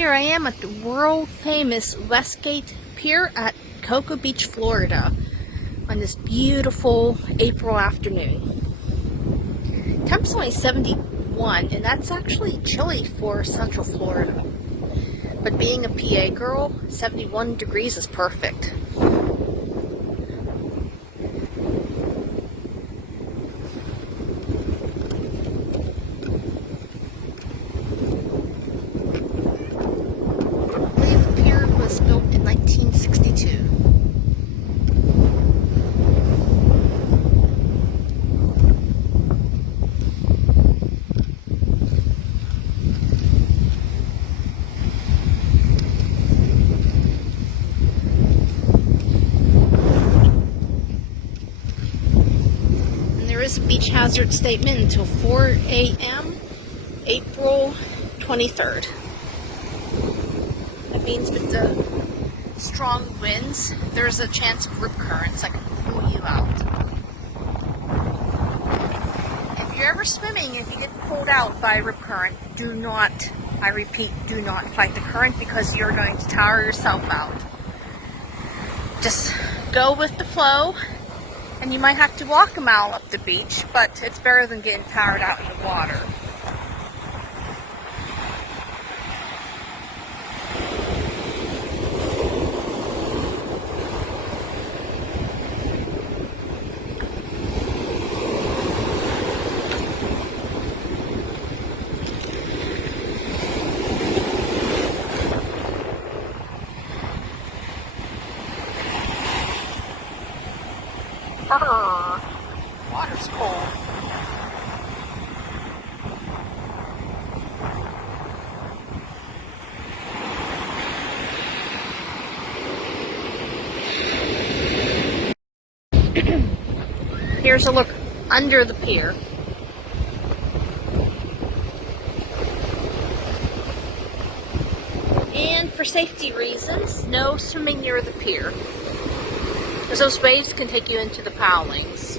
Here I am at the world famous Westgate Pier at Cocoa Beach, Florida on this beautiful April afternoon. Temp's only 71 and that's actually chilly for Central Florida. But being a PA girl, 71 degrees is perfect. Built in 1962. And there is a beach hazard statement until 4 a.m. April 23rd. That means with the strong winds, there's a chance of rip currents that can pull you out. If you're ever swimming, if you get pulled out by a rip current, do not, I repeat, do not fight the current because you're going to tire yourself out. Just go with the flow, and you might have to walk a mile up the beach, but it's better than getting tired out in the water. Water's cold. Here's a look under the pier. And for safety reasons, no swimming near the pier, because those waves can take you into the pilings.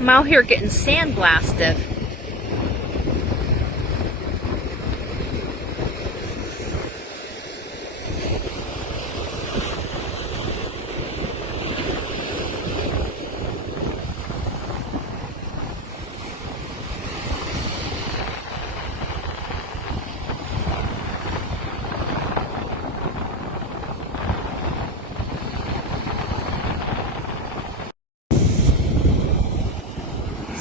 I'm out here getting sandblasted.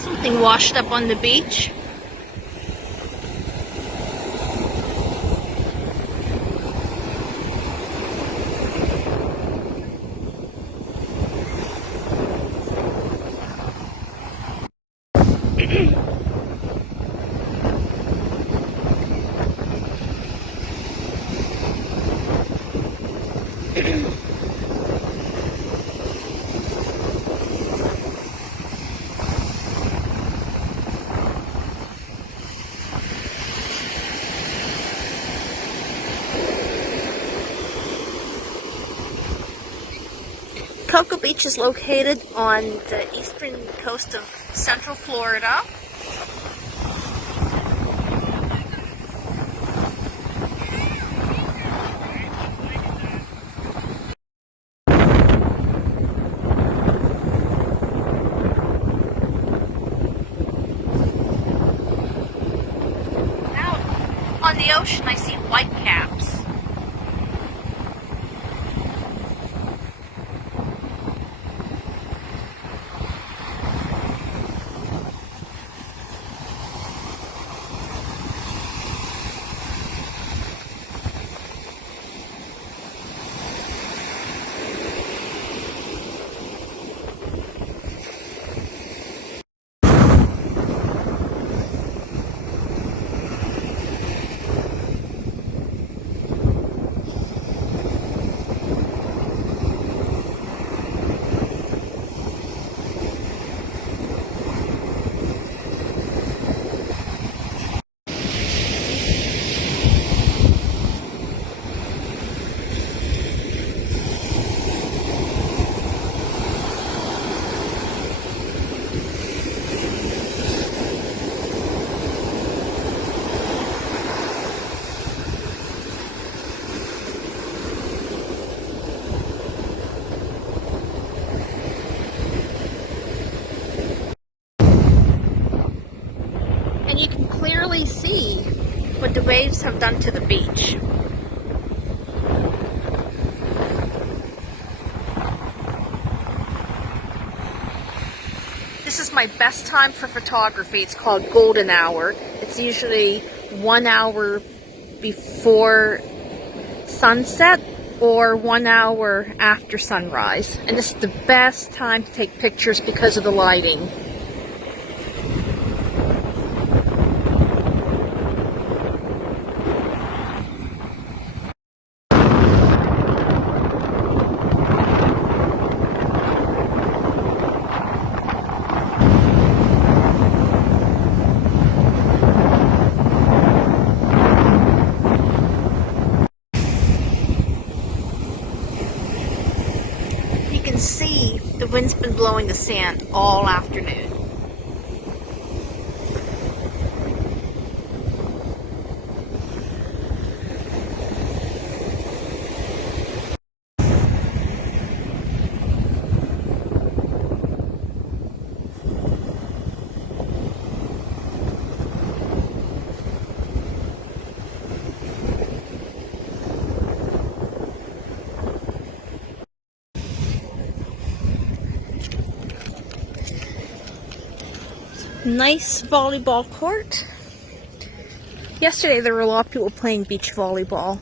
Something washed up on the beach. Cocoa Beach is located on the eastern coast of Central Florida. Out on the ocean, I see white caps. waves have done to the beach. This is my best time for photography. It's called golden hour. It's usually 1 hour before sunset or 1 hour after sunrise. And this is the best time to take pictures because of the lighting. You can see the wind's been blowing the sand all afternoon. Nice volleyball court. Yesterday there were a lot of people playing beach volleyball.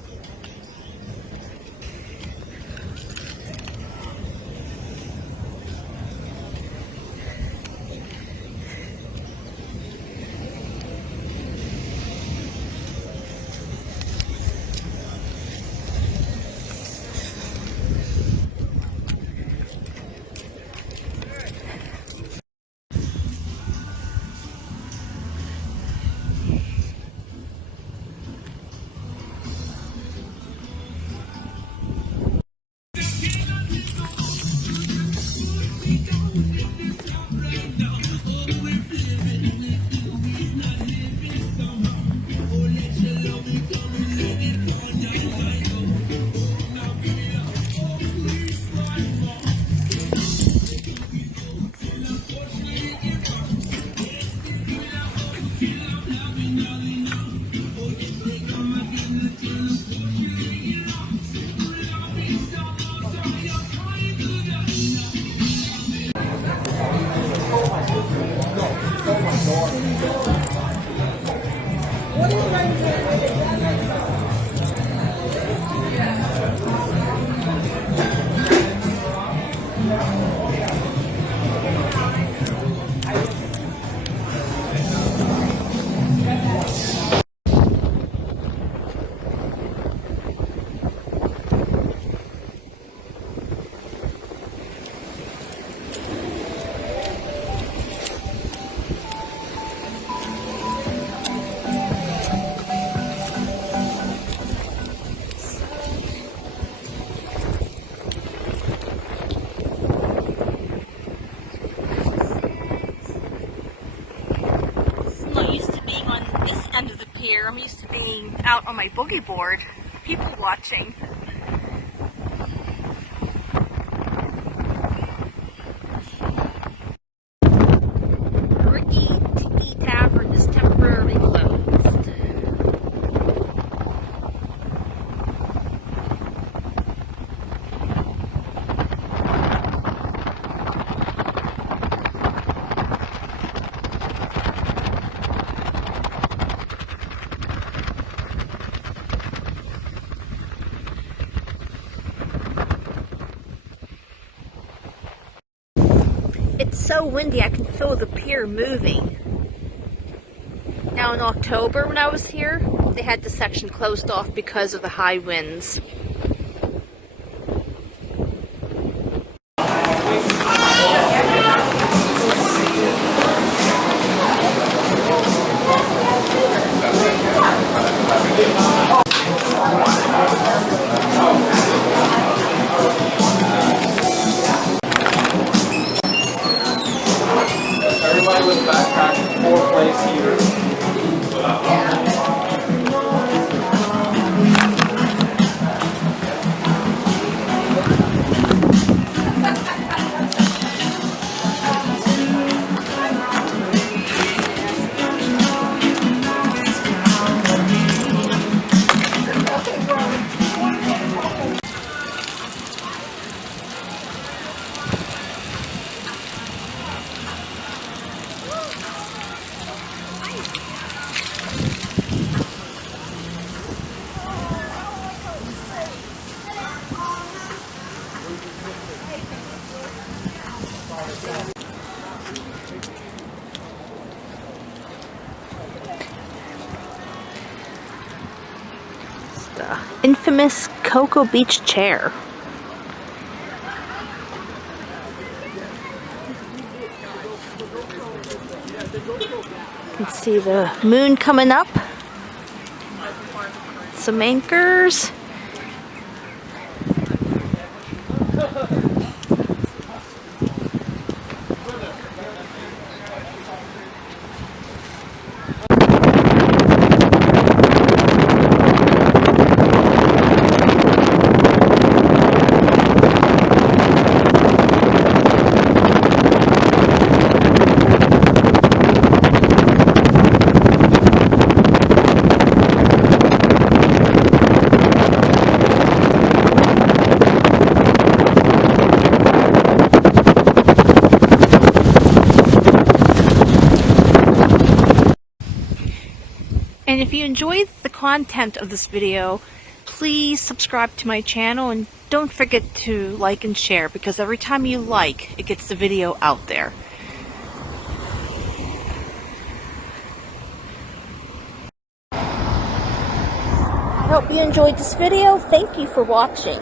End of the pier. I'm used to being out on my boogie board, people watching. Ricky Tiki Tavern is temporarily closed. It's so windy I can feel the pier moving. Now in October when I was here, they had the section closed off because of the high winds. Everybody with backpacks, 4-place heaters. It's the infamous Cocoa Beach chair. You can see the moon coming up. Some anchors. And if you enjoyed the content of this video, please subscribe to my channel and don't forget to like and share, because every time you like, it gets the video out there. I hope you enjoyed this video. Thank you for watching.